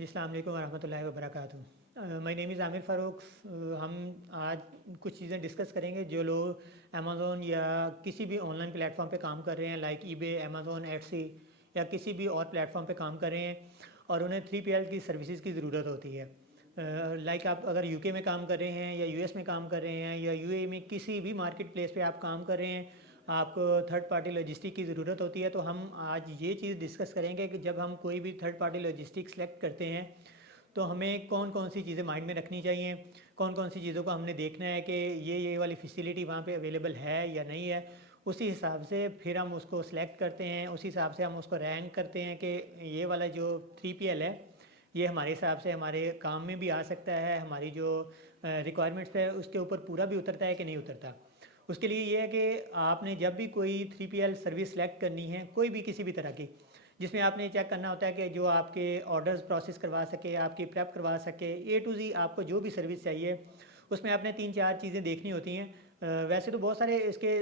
जी, अस्सलाम वालेकुम वरहमतुल्लाहि वबरकातुहू। My name is Aamir Farooq. हम आज कुछ चीज़ें डिस्कस करेंगे जो लोग अमेज़न या किसी भी ऑनलाइन प्लेटफॉर्म पे काम कर रहे हैं, लाइक ईबे, अमेज़न, एटसी या किसी भी और प्लेटफॉर्म पे काम कर रहे हैं और उन्हें 3PL की सर्विसेज की ज़रूरत होती है। लाइक आप अगर यूके में काम कर रहे हैं या यूएस में काम कर रहे हैं या यूएई में किसी भी मार्केट प्लेस पे आप काम कर रहे हैं, आपको थर्ड पार्टी लॉजिस्टिक की ज़रूरत होती है। तो हम आज ये चीज़ डिस्कस करेंगे कि जब हम कोई भी थर्ड पार्टी लॉजिस्टिक सेलेक्ट करते हैं तो हमें कौन कौन सी चीज़ें माइंड में रखनी चाहिए, कौन कौन सी चीज़ों को हमने देखना है कि ये वाली फैसिलिटी वहाँ पे अवेलेबल है या नहीं है। उसी हिसाब से फिर हम उसको सिलेक्ट करते हैं, उसी हिसाब से हम उसको रैंक करते हैं कि ये वाला जो 3PL है ये हमारे हिसाब से हमारे काम में भी आ सकता है, हमारी जो रिक्वायरमेंट्स है उसके ऊपर पूरा भी उतरता है कि नहीं उतरता। उसके लिए ये है कि आपने जब भी कोई 3PL सर्विस सेलेक्ट करनी है, कोई भी किसी भी तरह की, जिसमें आपने चेक करना होता है कि जो आपके ऑर्डर्स प्रोसेस करवा सके, आपकी प्रेप करवा सके, A to Z आपको जो भी सर्विस चाहिए उसमें आपने 3-4 चीज़ें देखनी होती हैं। वैसे तो बहुत सारे इसके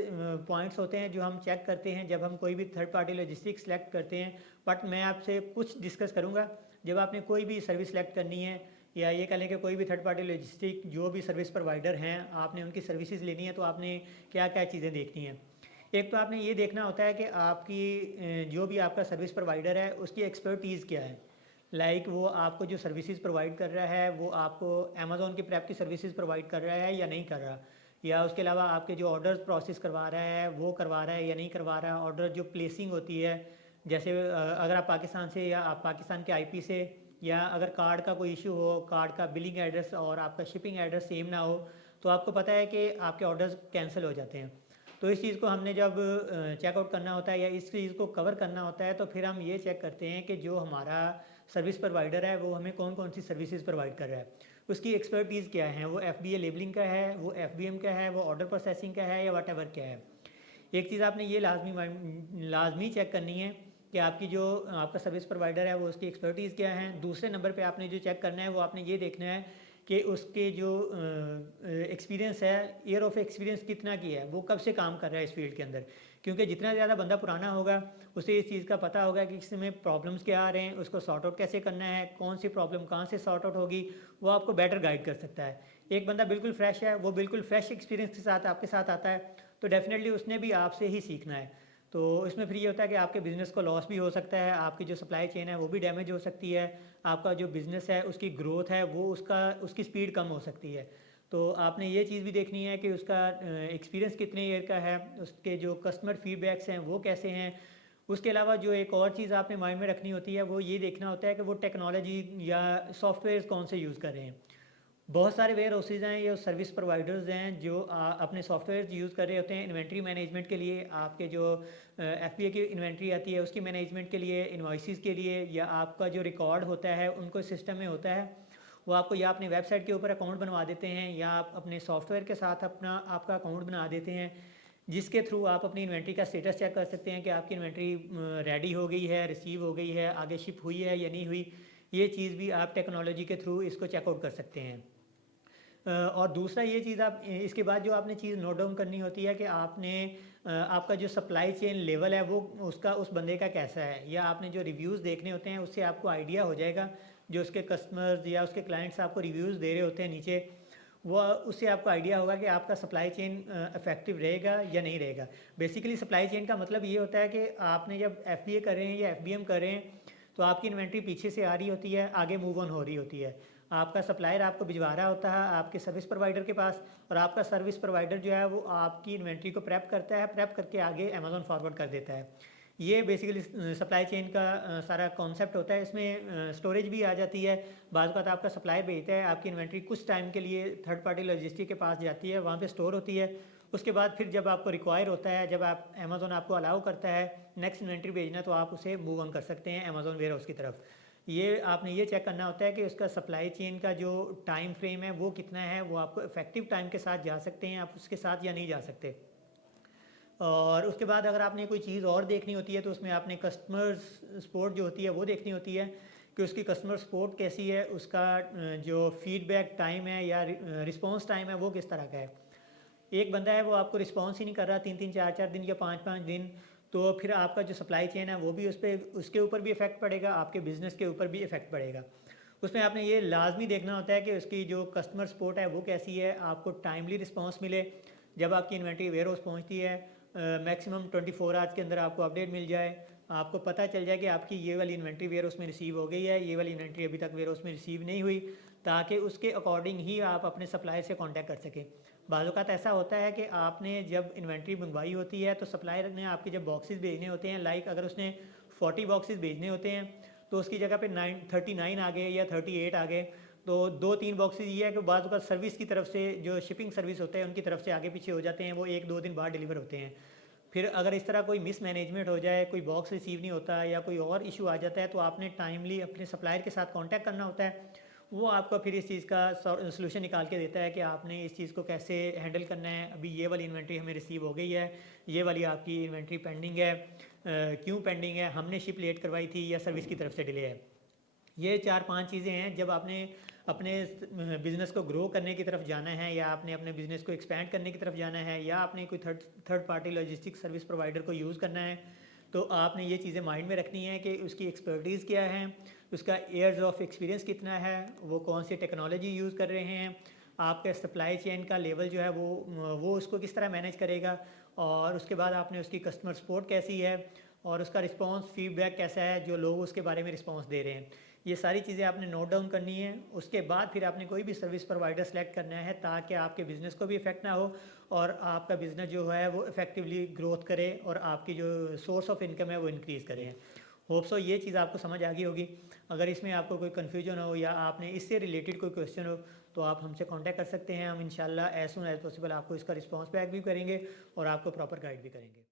पॉइंट्स होते हैं जो हम चेक करते हैं जब हम कोई भी थर्ड पार्टी लॉजिस्टिक सेलेक्ट करते हैं, बट मैं आपसे कुछ डिस्कस करूँगा। जब आपने कोई भी सर्विस सेलेक्ट करनी है या ये कह लें कि कोई भी थर्ड पार्टी लॉजिस्टिक जो भी सर्विस प्रोवाइडर हैं, आपने उनकी सर्विसेज लेनी है तो आपने क्या क्या चीज़ें देखनी हैं। एक तो आपने ये देखना होता है कि आपकी जो भी आपका सर्विस प्रोवाइडर है उसकी एक्सपर्टीज़ क्या है। लाइक वो आपको जो सर्विसेज प्रोवाइड कर रहा है वो आपको अमेज़ॉन की प्रेप की सर्विसेज प्रोवाइड कर रहा है या नहीं कर रहा, या उसके अलावा आपके जो ऑर्डर्स प्रोसेस करवा रहा है वो करवा रहा है या नहीं करवा रहा। ऑर्डर जो प्लेसिंग होती है, जैसे अगर आप पाकिस्तान से या आप पाकिस्तान के आईपी से, या अगर कार्ड का कोई इशू हो, कार्ड का बिलिंग एड्रेस और आपका शिपिंग एड्रेस सेम ना हो, तो आपको पता है कि आपके ऑर्डर्स कैंसिल हो जाते हैं। तो इस चीज़ को हमने जब चेकआउट करना होता है या इस चीज़ को कवर करना होता है तो फिर हम ये चेक करते हैं कि जो हमारा सर्विस प्रोवाइडर है वो हमें कौन कौन सी सर्विसेज प्रोवाइड कर रहा है, उसकी एक्सपर्टीज़ क्या है, वो FBA लेबलिंग का है, वो FBM का है, वो ऑर्डर प्रोसेसिंग का है या वट एवर क्या है। एक चीज़ आपने ये लाजमी चेक करनी है कि आपकी जो आपका सर्विस प्रोवाइडर है वो उसकी एक्सपर्टीज़ क्या है। दूसरे नंबर पे आपने जो चेक करना है वो आपने ये देखना है कि उसके जो एक्सपीरियंस है, ईयर ऑफ एक्सपीरियंस कितना की है, वो कब से काम कर रहा है इस फील्ड के अंदर। क्योंकि जितना ज़्यादा बंदा पुराना होगा उसे इस चीज़ का पता होगा कि इसमें प्रॉब्लम्स क्या आ रहे हैं, उसको सॉर्ट आउट कैसे करना है, कौन सी प्रॉब्लम कहाँ से सॉर्ट आउट होगी, वो आपको बेटर गाइड कर सकता है। एक बंदा बिल्कुल फ्रेश है, वो बिल्कुल फ्रेश एक्सपीरियंस के साथ आपके साथ आता है तो डेफिनेटली उसने भी आपसे ही सीखना है। तो इसमें फिर ये होता है कि आपके बिज़नेस को लॉस भी हो सकता है, आपकी जो सप्लाई चेन है वो भी डैमेज हो सकती है, आपका जो बिज़नेस है उसकी ग्रोथ है वो उसकी स्पीड कम हो सकती है। तो आपने ये चीज़ भी देखनी है कि उसका एक्सपीरियंस कितने ईयर का है, उसके जो कस्टमर फीडबैक्स हैं वो कैसे हैं। उसके अलावा जो एक और चीज़ आपने माइंड में रखनी होती है वो ये देखना होता है कि वो टेक्नोलॉजी या सॉफ्टवेयर कौन से यूज़ कर रहे हैं। बहुत सारे वेयर हाउसेज हैं या सर्विस प्रोवाइडर्स हैं जो अपने सॉफ्टवेयर यूज़ कर रहे होते हैं इन्वेंट्री मैनेजमेंट के लिए, आपके जो FBA की इन्वेंट्री आती है उसकी मैनेजमेंट के लिए, इन्वॉइसेस के लिए, या आपका जो रिकॉर्ड होता है उनको सिस्टम में होता है वो आपको या अपने वेबसाइट के ऊपर अकाउंट बनवा देते हैं या आप अपने सॉफ्टवेयर के साथ आपका अकाउंट बना देते हैं, जिसके थ्रू आप अपनी इन्वेंट्री का स्टेटस चेक कर सकते हैं कि आपकी इन्वेंट्री रेडी हो गई है, रिसीव हो गई है, आगे शिप हुई है या नहीं हुई। ये चीज़ भी आप टेक्नोलॉजी के थ्रू इसको चेकआउट कर सकते हैं। और दूसरा ये चीज़ आप इसके बाद जो आपने चीज़ नोट डाउन करनी होती है कि आपने आपका जो सप्लाई चेन लेवल है वो उसका उस बंदे का कैसा है, या आपने जो रिव्यूज़ देखने होते हैं उससे आपको आइडिया हो जाएगा। जो उसके कस्टमर्स या उसके क्लाइंट्स आपको रिव्यूज़ दे रहे होते हैं नीचे, वो उससे आपको आइडिया होगा कि आपका सप्लाई चेन इफेक्टिव रहेगा या नहीं रहेगा। बेसिकली सप्लाई चेन का मतलब ये होता है कि आपने जब FBA कर रहे हैं या FBM कर रहे हैं तो आपकी इन्वेंट्री पीछे से आ रही होती है, आगे मूव ऑन हो रही होती है। आपका सप्लायर आपको भिजवा रहा होता है आपके सर्विस प्रोवाइडर के पास, और आपका सर्विस प्रोवाइडर जो है वो आपकी इन्वेंट्री को प्रेप करता है, प्रेप करके आगे अमेज़ॉन फॉरवर्ड कर देता है। ये बेसिकली सप्लाई चेन का सारा कॉन्सेप्ट होता है। इसमें स्टोरेज भी आ जाती है। बाज़ बात आपका सप्लायर भेजता है, आपकी इन्वेंट्री कुछ टाइम के लिए थर्ड पार्टी लॉजिस्टिक के पास जाती है, वहाँ पे स्टोर होती है। उसके बाद फिर जब आपको रिक्वायर होता है, जब आप अमेज़ॉन आपको अलाउ करता है नेक्स्ट इन्वेंट्री भेजना, तो आप उसे मूव ऑन कर सकते हैं अमेज़ॉन वेयर हाउस की तरफ। ये आपने ये चेक करना होता है कि उसका सप्लाई चेन का जो टाइम फ्रेम है वो कितना है, वो आपको इफेक्टिव टाइम के साथ जा सकते हैं आप उसके साथ या नहीं जा सकते। और उसके बाद अगर आपने कोई चीज़ और देखनी होती है तो उसमें आपने कस्टमर सपोर्ट जो होती है वो देखनी होती है कि उसकी कस्टमर सपोर्ट कैसी है, उसका जो फीडबैक टाइम है या रिस्पॉन्स टाइम है वो किस तरह का है। एक बंदा है वो आपको रिस्पॉन्स ही नहीं कर रहा 3-3 4-4 दिन या 5-5 दिन, तो फिर आपका जो सप्लाई चेन है वो भी उसके ऊपर भी इफ़ेक्ट पड़ेगा, आपके बिज़नेस के ऊपर भी इफ़ेक्ट पड़ेगा। उसमें आपने ये लाजमी देखना होता है कि उसकी जो कस्टमर सपोर्ट है वो कैसी है, आपको टाइमली रिस्पांस मिले जब आपकी इन्वेंट्री वेयर हाउस पहुँचती है। मैक्सिमम 24 आवर्स के अंदर आपको अपडेट मिल जाए, आपको पता चल जाए कि आपकी ये वाली इन्वेंट्री वेयर हाउस में रिसीव हो गई है, ये वाली इन्वेंट्री अभी तक वेयर हाउस में रिसीव नहीं हुई, ताकि उसके अकॉर्डिंग ही आप अपने सप्लायर से कांटेक्ट कर सकें। बाज़ औक़ात ऐसा होता है कि आपने जब इन्वेंट्री मंगवाई होती है तो सप्लायर ने आपके जब बॉक्सेस भेजने होते हैं, लाइक अगर उसने 40 बॉक्सेस भेजने होते हैं तो उसकी जगह पे 39 आ गए या 38 आ गए, तो 2-3 बॉक्सेस ये है कि बाज़ औक़ात सर्विस की तरफ से जो शिपिंग सर्विस होते हैं उनकी तरफ से आगे पीछे हो जाते हैं, वो 1-2 दिन बाद डिलीवर होते हैं। फिर अगर इस तरह कोई मिसमैनेजमेंट हो जाए, कोई बॉक्स रिसीव नहीं होता या कोई और इशू आ जाता है, तो आपने टाइमली अपने सप्लायर के साथ कांटेक्ट करना होता है। वो आपको फिर इस चीज़ का सॉल्यूशन निकाल के देता है कि आपने इस चीज़ को कैसे हैंडल करना है। अभी ये वाली इन्वेंट्री हमें रिसीव हो गई है, ये वाली आपकी इन्वेंट्री पेंडिंग है, क्यों पेंडिंग है, हमने शिप लेट करवाई थी या सर्विस की तरफ से डिले है। ये 4-5 चीज़ें हैं जब आपने अपने बिज़नेस को ग्रो करने की तरफ जाना है, या आपने अपने बिज़नेस को एक्सपेंड करने की तरफ जाना है, या आपने कोई third party logistics service provider को यूज़ करना है, तो आपने ये चीज़ें माइंड में रखनी है कि उसकी एक्सपर्टीज़ क्या है, उसका ईयर्स ऑफ एक्सपीरियंस कितना है, वो कौन सी टेक्नोलॉजी यूज़ कर रहे हैं, आपके सप्लाई चेन का लेवल जो है वो उसको किस तरह मैनेज करेगा, और उसके बाद आपने उसकी कस्टमर सपोर्ट कैसी है और उसका रिस्पांस फीडबैक कैसा है, जो लोग उसके बारे में रिस्पांस दे रहे हैं। ये सारी चीज़ें आपने नोट डाउन करनी है। उसके बाद फिर आपने कोई भी सर्विस प्रोवाइडर सेलेक्ट करना है ताकि आपके बिज़नेस को भी इफेक्ट ना हो और आपका बिज़नेस जो है वो इफेक्टिवली ग्रोथ करे और आपकी जो सोर्स ऑफ इनकम है वो इंक्रीज़ करे। होप सो ये चीज़ आपको समझ आ गई होगी। अगर इसमें आपको कोई कन्फ्यूजन हो या आपने इससे रिलेटेड कोई क्वेश्चन हो तो आप हमसे कांटेक्ट कर सकते हैं। हम इंशाल्लाह एज़ सून एज़ पॉसिबल आपको इसका रिस्पांस बैक भी करेंगे और आपको प्रॉपर गाइड भी करेंगे।